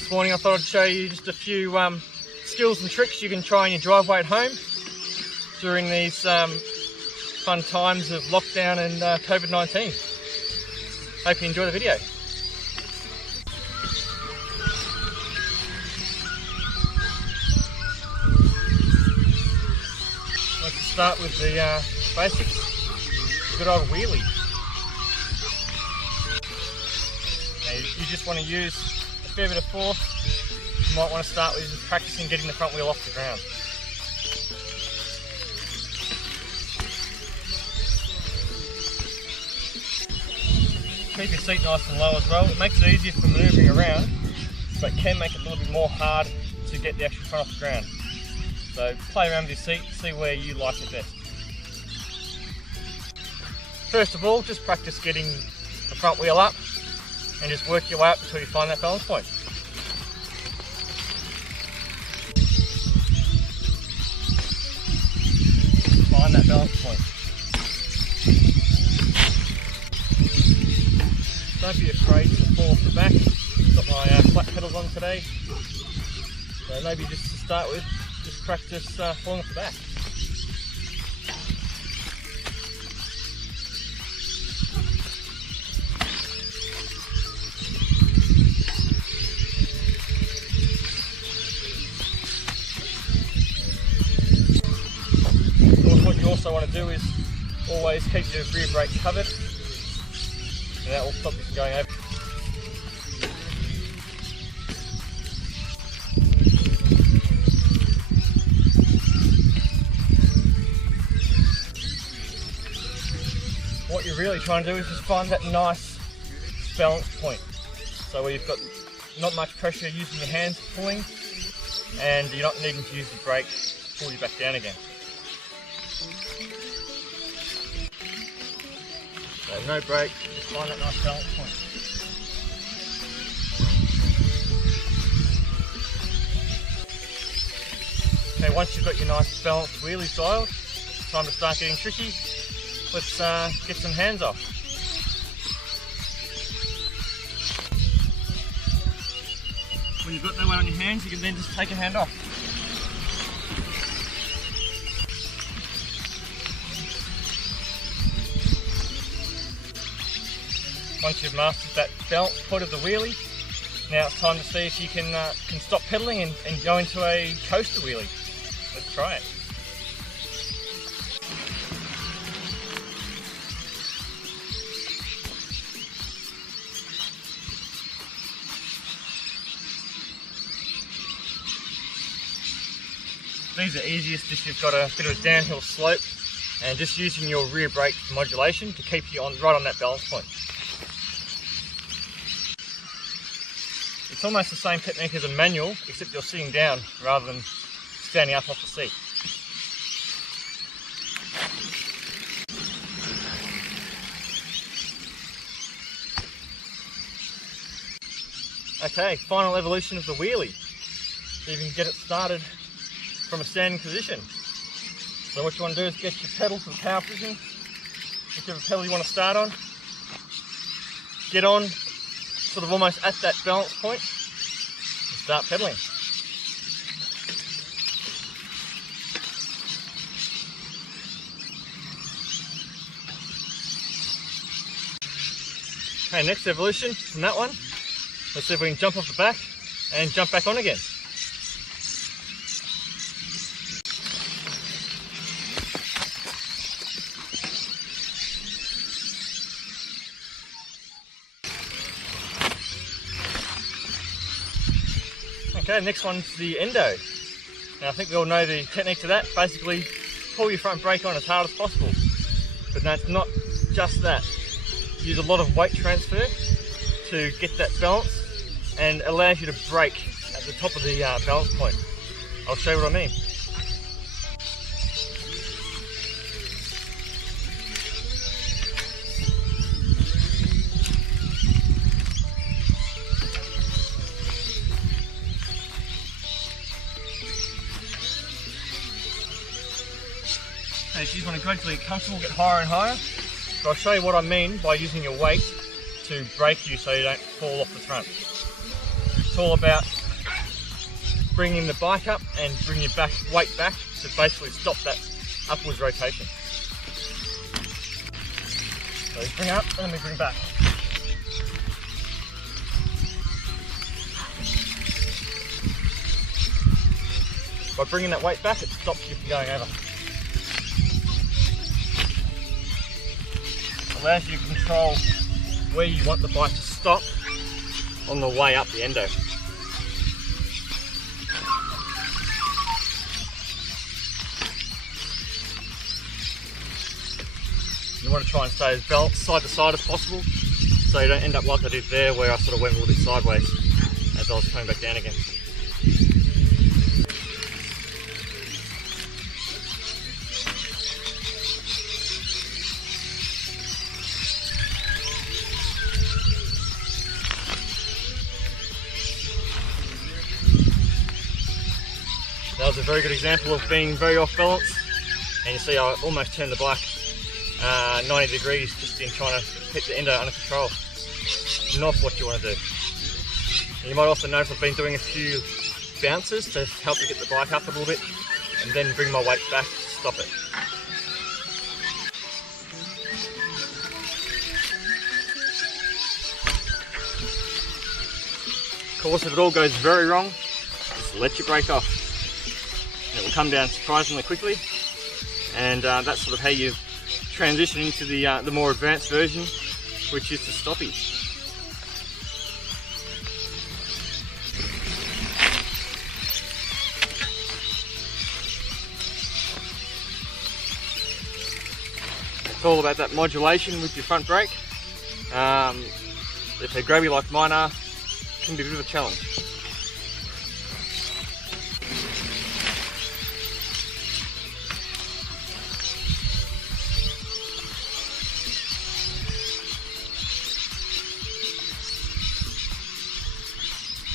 This morning I thought I'd show you just a few skills and tricks you can try in your driveway at home during these fun times of lockdown and COVID-19. Hope you enjoy the video. Let's start with the basics. Good old wheelie. Now, you just want to use a fair bit of force. You might want to start with just practicing getting the front wheel off the ground. Keep your seat nice and low as well. It makes it easier for manoeuvring around, but can make it a little bit more hard to get the actual front off the ground. So play around with your seat, see where you like it best. First of all, just practice getting the front wheel up and just work your way up until you find that balance point. Find that balance point. Don't be afraid to fall off the back. Got my flat pedals on today, so maybe just to start with, just practice falling off the back. What you also want to do is always keep your rear brake covered. And that will stop you from going over. What you're really trying to do is just find that nice balance point. So where you've got not much pressure using your hands pulling, and you're not needing to use the brake to pull you back down again. So no brake, just find that nice balance point. Okay, once you've got your nice balanced wheelie dialed, it's time to start getting tricky. Let's get some hands off. When you've got that one on your hands, you can then just take a hand off. Once you've mastered that balance point of the wheelie, now it's time to see if you can stop pedaling and go into a coaster wheelie. Let's try it. These are easiest if you've got a bit of a downhill slope and just using your rear brake modulation to keep you right on that balance point. It's almost the same technique as a manual, except you're sitting down rather than standing up off the seat. Okay, final evolution of the wheelie. So you can get it started from a standing position. So what you want to do is get your pedal to the power position, whichever pedal you want to start on. Get on, sort of almost at that balance point, and start pedaling. Okay, next evolution from that one. Let's see if we can jump off the back and jump back on again. Okay, next one's the endo. Now I think we all know the technique to that. Basically, pull your front brake on as hard as possible. But no, it's not just that. Use a lot of weight transfer to get that balance and allows you to brake at the top of the balance point. I'll show you what I mean. Okay, so you want to gradually get comfortable, get higher and higher. But I'll show you what I mean by using your weight to brake you so you don't fall off the front. It's all about bringing the bike up and bringing your weight back to basically stop that upwards rotation. So you bring up and we bring back. By bringing that weight back, it stops you from going over. Allows you to control where you want the bike to stop on the way up the endo. You want to try and stay as balanced side to side as possible, so you don't end up like I did there, where I sort of went a little bit sideways as I was coming back down again. That was a very good example of being very off balance, and you see I almost turned the bike 90 degrees just in trying to keep the endo under control. Not what you want to do. You might also notice I've been doing a few bounces to help you get the bike up a little bit, and then bring my weight back to stop it. Of course, if it all goes very wrong, just let your brake off. It will come down surprisingly quickly, and that's sort of how you transition into the more advanced version, which is the stoppie. It's all about that modulation with your front brake. If they're grabby like mine are, it can be a bit of a challenge.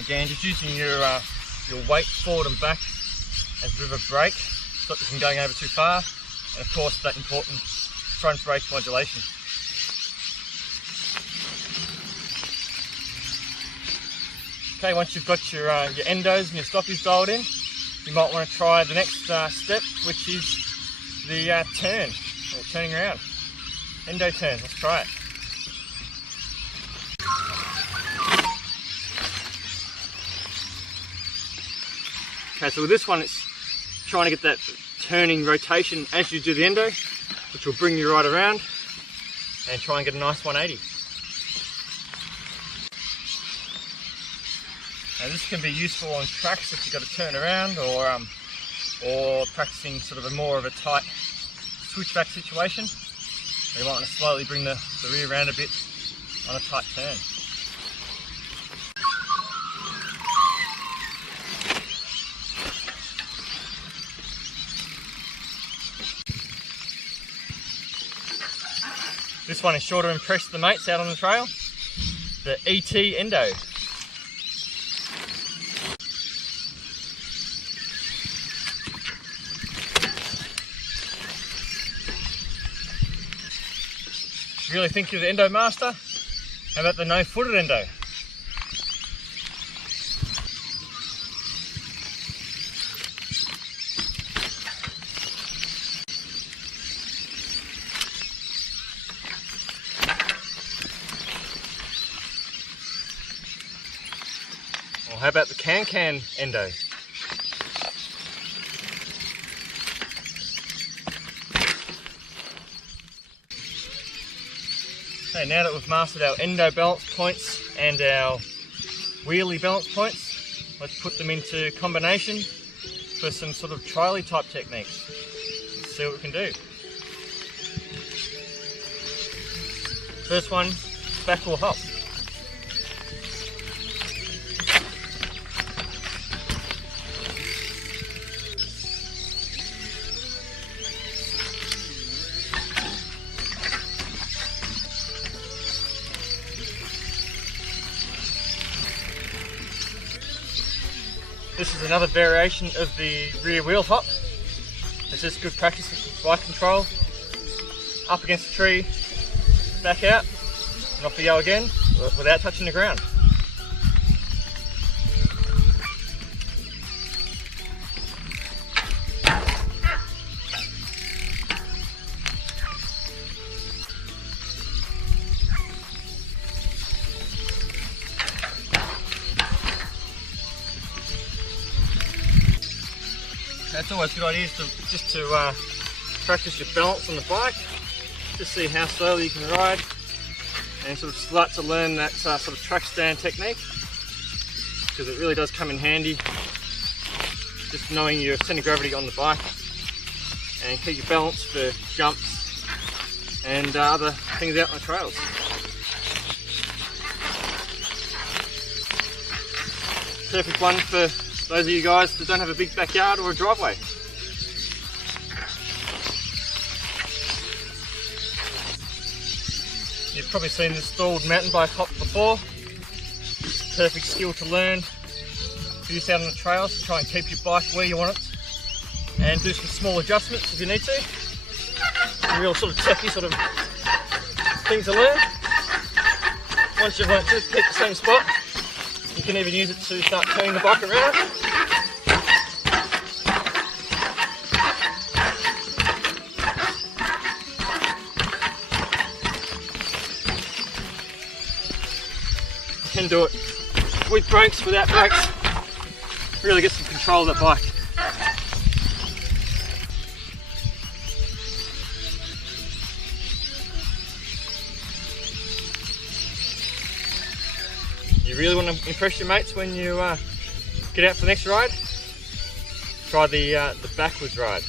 Again, just using your weight forward and back as a bit of a brake, stop you from going over too far, and of course that important front brake modulation. Okay, once you've got your endos and your stoppies dialed in, you might want to try the next step, which is the turn, or turning around. Endo turn, let's try it. Okay, so with this one, it's trying to get that turning rotation as you do the endo, which will bring you right around and try and get a nice 180. Now this can be useful on tracks if you've got to turn around, or practicing sort of a more of a tight switchback situation. You might want to slowly bring the rear around a bit on a tight turn. This one is sure to impress the mates out on the trail. The ET Endo. You really think you're the endo master? How about the no-footed endo? Or how about the can-can endo? Okay, now that we've mastered our endo balance points and our wheelie balance points, let's put them into combination for some sort of trialy type techniques. Let's see what we can do. First one, back wheel hop. This is another variation of the rear wheel hop. It's just good practice with bike control. Up against the tree, back out, and off we go again without touching the ground. That's always a good idea, just to practice your balance on the bike, just see how slowly you can ride, and sort of start to learn that sort of track stand technique, because it really does come in handy, just knowing your centre of gravity on the bike, and keep your balance for jumps and other things out on the trails. Perfect one for those of you guys that don't have a big backyard or a driveway. You've probably seen this stalled mountain bike hop before. Perfect skill to learn. Use out on the trails to try and keep your bike where you want it, and do some small adjustments if you need to. Some real sort of techie sort of things to learn. Once you've learnt to keep the same spot, you can even use it to start turning the bike around. You can do it with brakes, without brakes. Really get some control of that bike. You really want to impress your mates when you get out for the next ride? Try the backwards ride.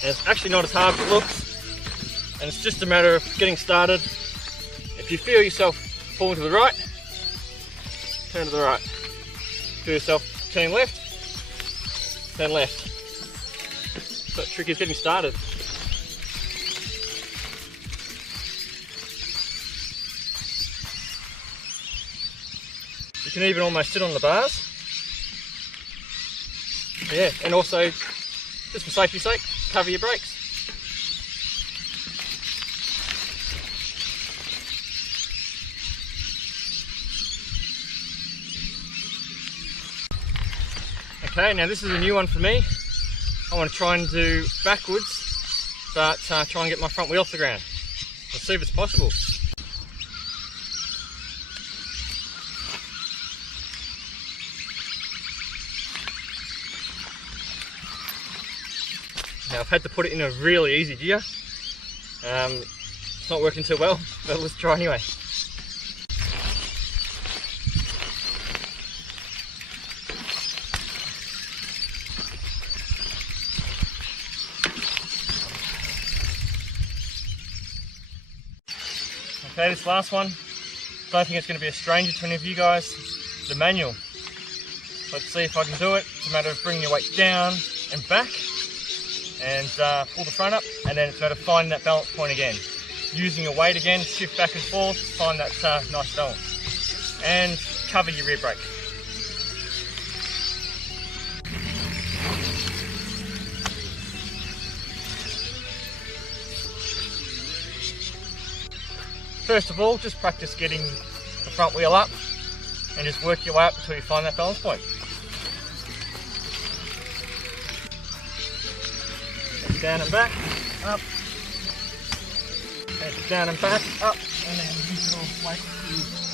And it's actually not as hard as it looks, and it's just a matter of getting started. If you feel yourself falling to the right, turn to the right. Feel yourself turning left, turn left. So the trick is getting started. You can even almost sit on the bars. Yeah, and also, just for safety's sake, cover your brakes. Okay, now this is a new one for me. I want to try and do backwards, but try and get my front wheel off the ground. Let's see if it's possible. Now I've had to put it in a really easy gear. It's not working too well, but let's try anyway. Okay, this last one, don't think it's going to be a stranger to any of you guys, the manual. Let's see if I can do it. It's a matter of bringing your weight down and back, and pull the front up, and then it's a matter of finding that balance point again. Using your weight again, shift back and forth, find that nice balance. And cover your rear brake. First of all, just practice getting the front wheel up and just work your way up until you find that balance point. Down and back, up, and down and back, up, and then use your weight to